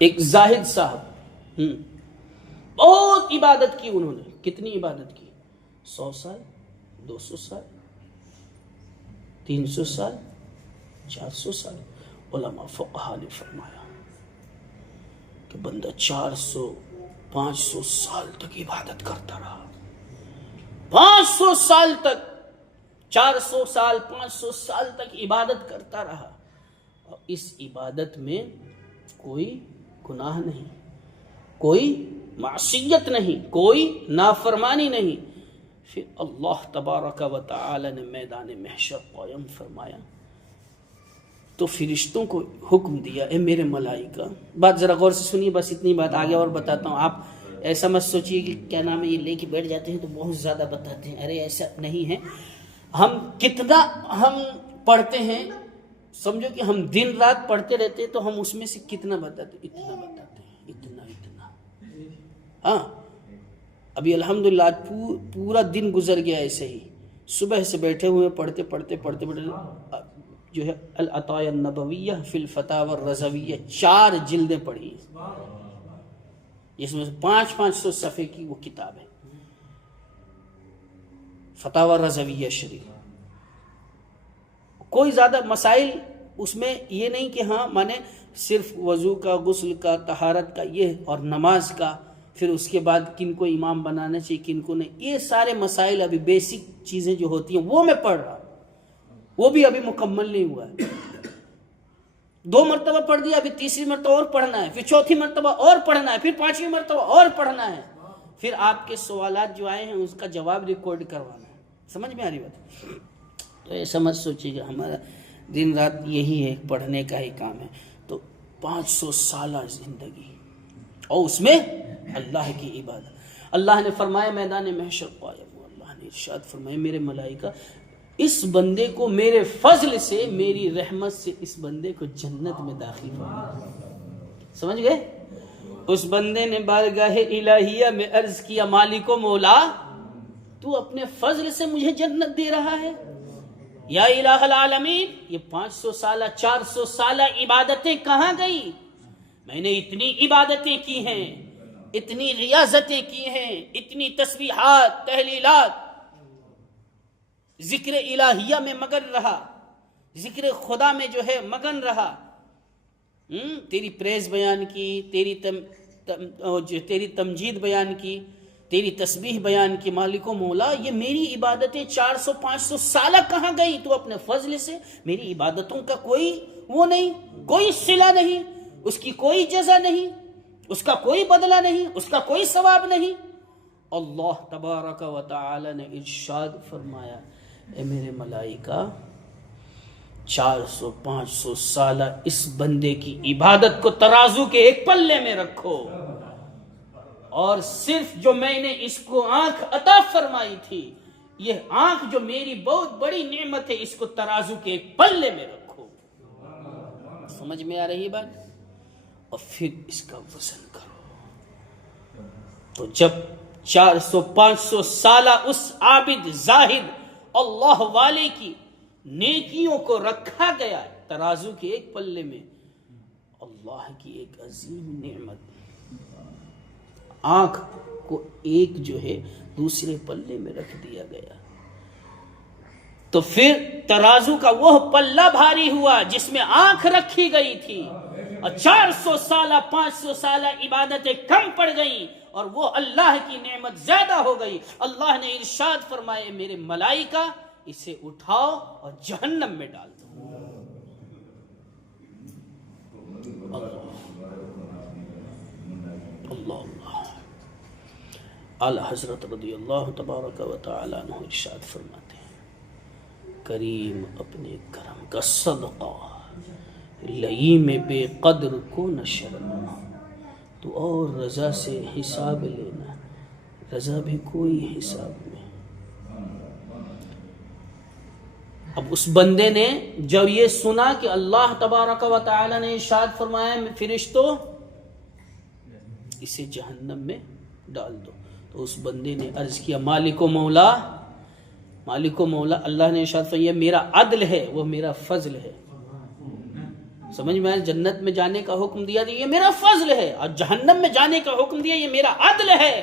ایک زاہد صاحب بہت عبادت کی انہوں نے. کتنی عبادت کی؟ 100 سال، 200 سال، 300 سال، 400 سال. علماء فقہا نے فرمایا کہ بندہ 400 500 سال تک عبادت کرتا رہا. 500 سال تک، 400 سال 500 سال تک عبادت کرتا رہا، اور اس عبادت میں کوئی گناہ نہیں، کوئی معصیت نہیں، کوئی نافرمانی نہیں. پھر اللہ تبارک و تعالی نے میدان محشر قائم فرمایا تو فرشتوں کو حکم دیا، اے میرے ملائکہ. بات ذرا غور سے سنیے، بس اتنی بات آگے اور بتاتا ہوں. آپ ایسا مت سوچیے کہ کیا نام ہے یہ لے کے بیٹھ جاتے ہیں تو بہت زیادہ بتاتے ہیں. ارے ایسا نہیں ہے. ہم کتنا ہم پڑھتے ہیں، سمجھو کہ ہم دن رات پڑھتے رہتے ہیں تو ہم اس میں سے کتنا بتاتے ہیں؟ اتنا بتاتے ہیں، اتنا. ہاں ابھی الحمدللہ آج پورا دن گزر گیا ایسے ہی. صبح سے بیٹھے ہوئے پڑھتے جو ہے العطایہ النبویہ فی الفتاوی الرضویہ 4 جلدیں پڑھی، جس میں 500 صفحے کی وہ کتاب ہے فتاوی رضویہ شریف. کوئی زیادہ مسائل اس میں یہ نہیں کہ ہاں مانے صرف وضو کا، غسل کا، طہارت کا یہ، اور نماز کا، پھر اس کے بعد کن کو امام بنانا چاہیے کن کو نہیں. یہ سارے مسائل ابھی بیسک چیزیں جو ہوتی ہیں وہ میں پڑھ رہا ہوں، وہ بھی ابھی مکمل نہیں ہوا ہے. 2 مرتبہ پڑھ دیا، ابھی تیسری مرتبہ اور پڑھنا ہے، پھر چوتھی مرتبہ اور پڑھنا ہے، پھر 5ویں مرتبہ اور پڑھنا ہے، پھر آپ کے سوالات جو آئے ہیں اس کا جواب ریکارڈ کروانا ہے. سمجھ میں آ رہی بات؟ تو یہ سمجھ سوچیے کہ ہمارا دن رات یہی ہے، پڑھنے کا ہی کام ہے. تو 500 سالہ زندگی، اور اس میں اللہ کی عبادت. اللہ نے فرمایا میدان محشر قائم ہوا، اللہ نے ارشاد فرمایا میرے ملائکہ اس بندے کو میرے فضل سے، میری رحمت سے اس بندے کو جنت میں داخل فرمایا. سمجھ گئے؟ اس بندے نے بارگاہ الہیہ میں عرض کیا مالک و مولا تو اپنے فضل سے مجھے جنت دے رہا ہے. یا الہ العالمین یہ 500 سالہ 400 سالہ عبادتیں کہاں گئی؟ میں نے اتنی عبادتیں کی ہیں، اتنی ریاضتیں کی ہیں، اتنی تسبیحات، تحلیلات، ذکر الہیہ میں مگن رہا، ذکر خدا میں جو ہے مگن رہا، تیری پریز بیان کی، تیری تمجید بیان کی، تیری تسبیح بیان کی. مالک و مولا یہ میری عبادتیں 400 500 سالہ کہاں گئی؟ تو اپنے فضل سے میری عبادتوں کا کوئی وہ نہیں، کوئی صلہ نہیں، اس کی کوئی جزا نہیں، اس کا کوئی بدلہ نہیں، اس کا کوئی ثواب نہیں. اللہ تبارک و تعالی نے ارشاد فرمایا اے میرے ملائکہ 400 500 سالہ اس بندے کی عبادت کو ترازو کے ایک پلے میں رکھو، اور صرف جو میں نے اس کو آنکھ عطا فرمائی تھی، یہ آنکھ جو میری بہت بڑی نعمت ہے، اس کو ترازو کے ایک پلے میں رکھو. سمجھ میں آ رہی بات؟ اور پھر اس کا وزن کرو. تو جب 400 500 سالہ اس عابد زاہد اللہ والے کی نیکیوں کو رکھا گیا ترازو کے ایک پلے میں، اللہ کی ایک عظیم نعمت آنکھ کو ایک جو ہے دوسرے پلے میں رکھ دیا گیا. تو پھر ترازو کا وہ پلہ بھاری ہوا جس میں آنکھ رکھی گئی تھی، اور 400 سالہ 500 سالہ عبادتیں کم پڑ گئیں اور وہ اللہ کی نعمت زیادہ ہو گئی. اللہ نے ارشاد فرمائے میرے ملائکہ اسے اٹھاؤ اور جہنم میں ڈال دو. اللہ اعلی حضرت رضی اللہ تبارک و تعالی عنہ ارشاد فرماتے ہیں کریم اپنے کرم کا صدقہ لئیم بے قدر کو نہ شرم، تو اور رضا سے حساب لینا، رضا بھی کوئی حساب نہیں. اب اس بندے نے جب یہ سنا کہ اللہ تبارک و تعالی نے ارشاد فرمایا فرشتوں اسے جہنم میں ڈال دو، تو اس بندے نے عرض کیا مالک و مولا، مالک و مولا. اللہ نے ارشاد فرمایا میرا عدل ہے، وہ میرا فضل ہے. سمجھ میں آیا؟ جنت میں جانے کا حکم دیا یہ میرا فضل ہے، اور جہنم میں جانے کا حکم دیا یہ میرا عدل ہے۔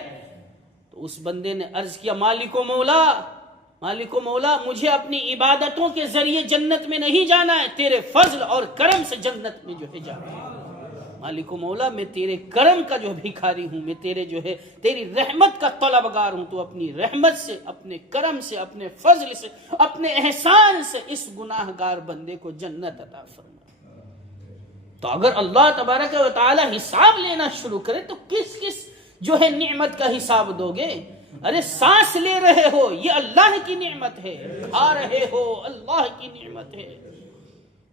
تو اس بندے نے عرض کیا مالک و مولا مجھے اپنی عبادتوں کے ذریعے جنت میں نہیں جانا ہے، تیرے فضل اور کرم سے جنت میں جو ہے جانا ہے۔ مالک و مولا میں تیرے کرم کا جو بھکاری ہوں، میں تیرے جو ہے تیری رحمت کا طلبگار ہوں، تو اپنی رحمت سے، اپنے کرم سے، اپنے فضل سے، اپنے احسان سے اس گناہ گار بندے کو جنت عطا فرما۔ تو اگر اللہ تبارک و تعالی حساب لینا شروع کرے تو کس جو ہے نعمت کا حساب دو گے؟ ارے سانس لے رہے ہو یہ اللہ کی نعمت ہے، کھا رہے ہو اللہ کی نعمت ہے،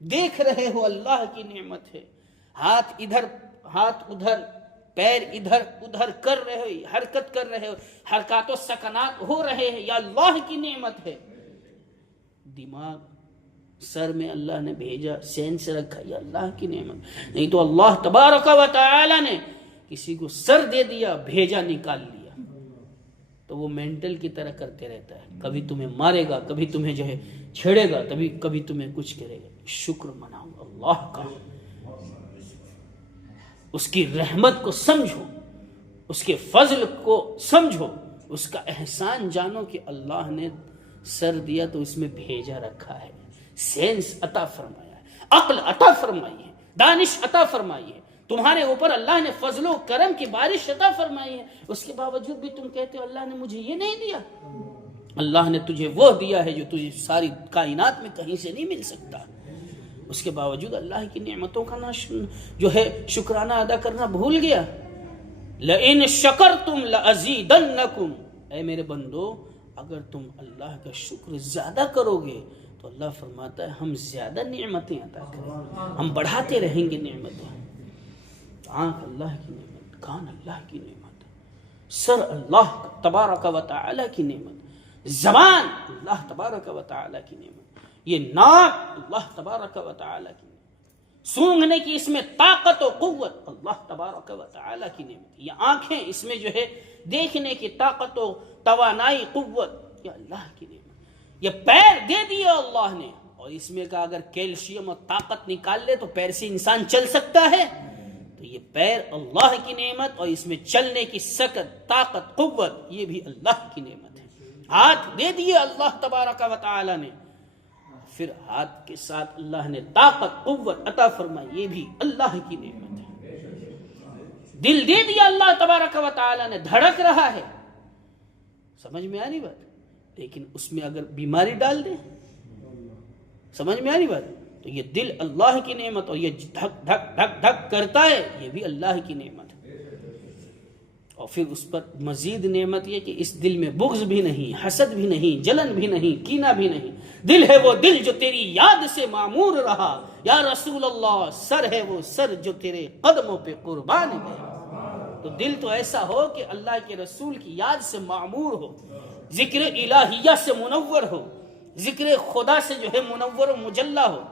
دیکھ رہے ہو اللہ کی نعمت ہے، ہاتھ ادھر ہاتھ ادھر، پیر ادھر ادھر کر رہے ہو، حرکت کر رہے ہو، حرکات و سکنات ہو رہے ہیں، یا اللہ کی نعمت ہے۔ دماغ سر میں اللہ نے بھیجا، سینس رکھا، یہ اللہ کی نعمت، نہیں تو اللہ تبارک و تعالی نے کسی کو سر دے دیا، بھیجا نکال لیا، تو وہ مینٹل کی طرح کرتے رہتا ہے، کبھی تمہیں مارے گا، کبھی تمہیں جو ہے چھیڑے گا، کبھی تمہیں کچھ کرے گا۔ شکر مناؤ اللہ کا، اس کی رحمت کو سمجھو، اس کے فضل کو سمجھو، اس کا احسان جانو کہ اللہ نے سر دیا تو اس میں بھیجا رکھا ہے، سینس عطا فرمایا ہے، عقل عطا فرمائی ہے، دانش عطا فرمائی ہے، تمہارے اوپر اللہ نے فضل و کرم کی بارش عطا فرمائی ہے، اس کے باوجود بھی تم کہتے ہو اللہ نے مجھے یہ نہیں دیا۔ اللہ نے تجھے وہ دیا ہے جو تجھے ساری کائنات میں کہیں سے نہیں مل سکتا، اس کے باوجود اللہ کی نعمتوں کا جو ہے شکرانہ ادا کرنا بھول گیا۔ لَإِن شَكَرْتُمْ لَأَزِيدَنَّكُمْ، اے میرے بندو اگر تم اللہ کا شکر زیادہ کرو گے تو اللہ فرماتا ہے ہم زیادہ نعمتیں عطا کریں گے، ہم بڑھاتے رہیں گے نعمتیں۔ آنکھ اللہ کی نعمت، کان اللہ کی نعمت، سر اللہ تبارک و تعالی کی نعمت، زبان اللہ تبارک و تعالی کی نعمت، یہ ناک اللہ تبارک و تعالی کی نعمت، سونگھنے کی اس میں طاقت و قوت اللہ تبارک و تعالی کی نعمت، یہ آنکھیں اس میں جو ہے دیکھنے کی طاقت و توانائی قوت یہ اللہ کی نعمت، یہ پیر دے دیا اللہ نے، اور اس میں کا اگر کیلشیم اور طاقت نکال لے تو پیر سے انسان چل سکتا ہے، تو یہ پیر اللہ کی نعمت، اور اس میں چلنے کی سکت طاقت قوت یہ بھی اللہ کی نعمت ہے۔ ہاتھ دے دیے اللہ تبارک و تعالی نے، پھر ہاتھ کے ساتھ اللہ نے طاقت قوت عطا فرمائی، یہ بھی اللہ کی نعمت ہے۔ دل دے دیا اللہ تبارک و تعالی نے، دھڑک رہا ہے، سمجھ میں آ رہی بات؟ لیکن اس میں اگر بیماری ڈال دے، سمجھ میں آ رہی بات؟ تو یہ دل اللہ کی نعمت، اور یہ دھک دھک دھک دھک کرتا ہے یہ بھی اللہ کی نعمت ہے۔ اور پھر اس پر مزید نعمت یہ کہ اس دل میں بغض بھی نہیں، حسد بھی نہیں، جلن بھی نہیں، کینہ بھی نہیں، دل ہے وہ دل جو تیری یاد سے معمور رہا، یا رسول اللہ سر ہے وہ سر جو تیرے قدموں پہ قربان گیا۔ تو دل تو ایسا ہو کہ اللہ کے رسول کی یاد سے معمور ہو، ذکر الہیہ سے منور ہو، ذکر خدا سے جو ہے منور و مجلہ ہو،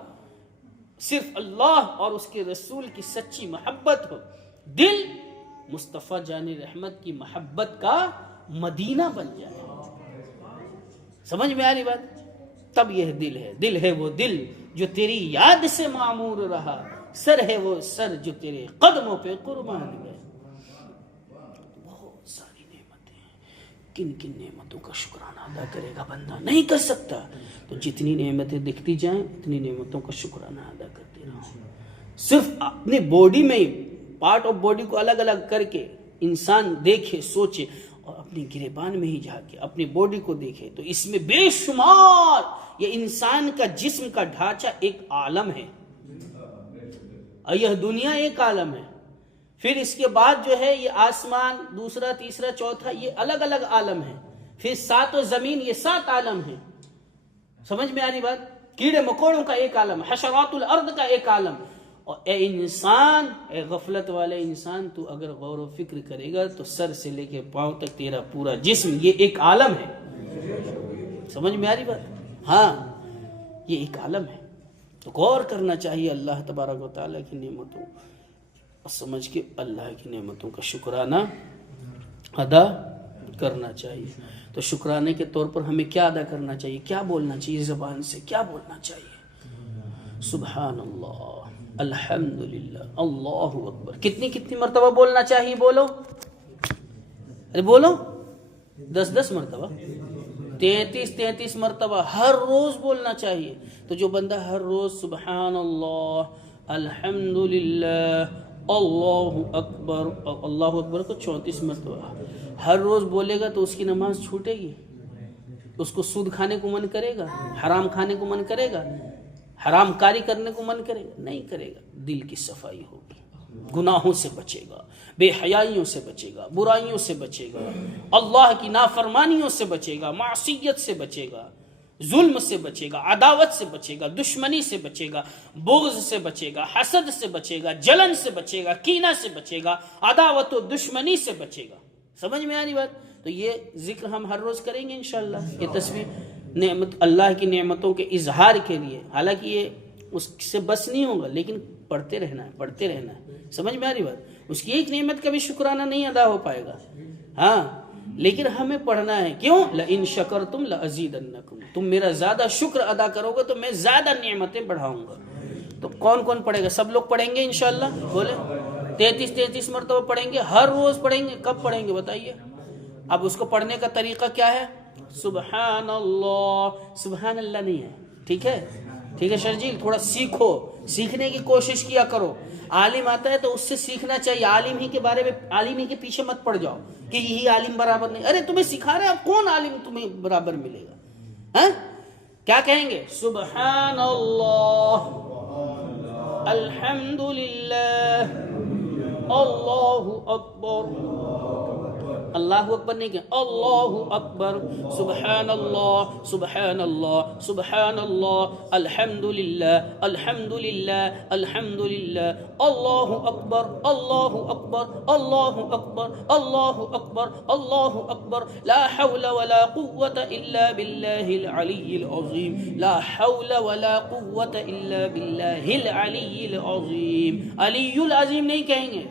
صرف اللہ اور اس کے رسول کی سچی محبت ہو، دل مصطفیٰ جان رحمت کی محبت کا مدینہ بن جائے۔ سمجھ میں آ رہی بات؟ تب یہ دل ہے وہ دل جو تیری یاد سے معمور رہا، سر ہے وہ سر جو تیرے قدموں پہ قربان گئے۔ بہت ساری نعمتیں ہیں، کن کن نعمتوں کا شکرانہ ادا کرے گا بندہ؟ نہیں کر سکتا، تو جتنی نعمتیں دکھتی جائیں اتنی نعمتوں کا شکرانہ ادا کرتے رہو۔ صرف اپنی باڈی میں پارٹ آف باڈی کو الگ الگ کر کے انسان دیکھے، سوچے، اور اپنی گریبان میں ہی جا کے اپنی باڈی کو دیکھے تو اس میں بے شمار یہ انسان کا جسم کا ڈھانچہ ایک عالم ہے، اور یہ دنیا ایک عالم ہے، پھر اس کے بعد جو ہے یہ آسمان دوسرا تیسرا چوتھا یہ الگ الگ عالم ہے، پھر سات و زمین یہ 7 عالم ہیں۔ سمجھ میں آ رہی بات؟ کیڑے مکوڑوں کا ایک عالم، حشرات الارض کا ایک عالم، اور اے انسان، اے غفلت والے انسان، تو اگر غور و فکر کرے گا تو سر سے لے کے پاؤں تک تیرا پورا جسم یہ ایک عالم ہے۔ سمجھ میں آ رہی بات؟ ہاں یہ ایک عالم ہے، تو غور کرنا چاہیے اللہ تبارک و تعالیٰ کی نعمتوں اور سمجھ کے اللہ کی نعمتوں کا شکرانہ ادا کرنا چاہیے۔ تو شکرانے کے طور پر ہمیں کیا ادا کرنا چاہیے، کیا بولنا چاہیے، زبان سے کیا بولنا چاہیے؟ سبحان اللہ، الحمدللہ، اللہ اکبر. کتنی مرتبہ بولنا چاہیے؟ بولو، ارے بولو، 10 مرتبہ، 33 مرتبہ ہر روز بولنا چاہیے. تو جو بندہ ہر روز سبحان اللہ، الحمدللہ، اللہ اکبر، اللہ اکبر کو 34 مرتبہ ہر روز بولے گا تو اس کی نماز چھوٹے گی؟ اس کو سود کھانے کو من کرے گا؟ حرام کھانے کو من کرے گا؟ حرام کاری کرنے کو من کرے گا؟ نہیں کرے گا. دل کی صفائی ہوگی، گناہوں سے بچے گا، بے حیائیوں سے بچے گا، برائیوں سے بچے گا، اللہ کی نافرمانیوں سے بچے گا، معصیت سے بچے گا، ظلم سے بچے گا، عداوت سے بچے گا، دشمنی سے بچے گا، بغض سے بچے گا، حسد سے بچے گا، جلن سے بچے گا، کینہ سے بچے گا، عداوت و دشمنی سے بچے گا. سمجھ میں آنی بات؟ تو یہ ذکر ہم ہر روز کریں گے انشاءاللہ. یہ تسبیح نعمت اللہ کی نعمتوں کے اظہار کے لیے، حالانکہ یہ اس سے بس نہیں ہوگا، لیکن پڑھتے رہنا ہے، پڑھتے رہنا ہے. سمجھ میں آ رہی بات؟ اس کی ایک نعمت کا بھی شکرانہ نہیں ادا ہو پائے گا، ہاں، لیکن ہمیں پڑھنا ہے. کیوں؟ لَإِن شَكَرْتُمْ لَأَزِيدَنَّكُمْ، تم میرا زیادہ شکر ادا کرو گے تو میں زیادہ نعمتیں بڑھاؤں گا. تو کون پڑھے گا؟ سب لوگ پڑھیں گے انشاءاللہ؟ بولے 33 مرتبہ پڑھیں گے، ہر روز پڑھیں گے. کب پڑھیں گے بتائیے؟ اب اس کو پڑھنے کا طریقہ کیا ہے؟ سبحان اللہ، سبحان اللہ نہیں ہے، ٹھیک ہے؟ ٹھیک ہے شرجیل، تھوڑا سیکھو، سیکھنے کی کوشش کیا کرو. عالم آتا ہے تو اس سے سیکھنا چاہیے. عالم ہی کے بارے میں، عالم ہی کے پیچھے مت پڑ جاؤ کہ یہی عالم برابر نہیں. ارے تمہیں سکھا رہے ہیں، اب کون عالم تمہیں برابر ملے گا؟ ہاں، کیا کہیں گے؟ سبحان اللہ، الحمدللہ، اللہ اکبر. اللہ اکبر نہیں کہ اللہ اکبر، سبحان اللہ، سبحان اللہ، سبحان اللہ، الحمدللہ، الحمدللہ، الحمدللہ، اللہ اکبر، اللہ اکبر، اللہ اکبر، اللہ اکبر، اللہ اکبر، لا حول ولا قوة الا باللہ العلی العظیم، لا حول ولا قوة الا باللہ العلی العظیم. علی العظیم نہیں کہیں گے.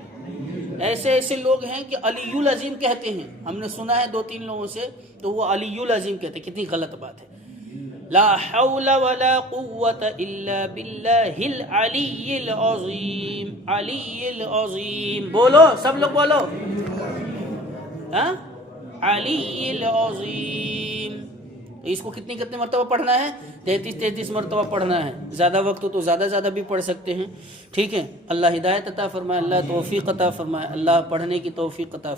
ایسے لوگ ہیں کہ علی العظیم کہتے ہیں، ہم نے سنا ہے 2-3 لوگوں سے، تو وہ علی العظیم کہتے ہیں. کتنی غلط بات ہے. لا حول ولا قوة الا باللہ العلی العظیم، علی العظیم. بولو سب لوگ بولو، ہاں، علی العظیم. اس کو کتنی مرتبہ پڑھنا ہے؟ 33 مرتبہ پڑھنا ہے. زیادہ وقت ہو تو زیادہ بھی پڑھ سکتے ہیں، ٹھیک ہے؟ اللہ ہدایت عطا فرمائے، اللہ توفیق عطا فرمائے، اللہ پڑھنے کی توفیق عطا فرمائے.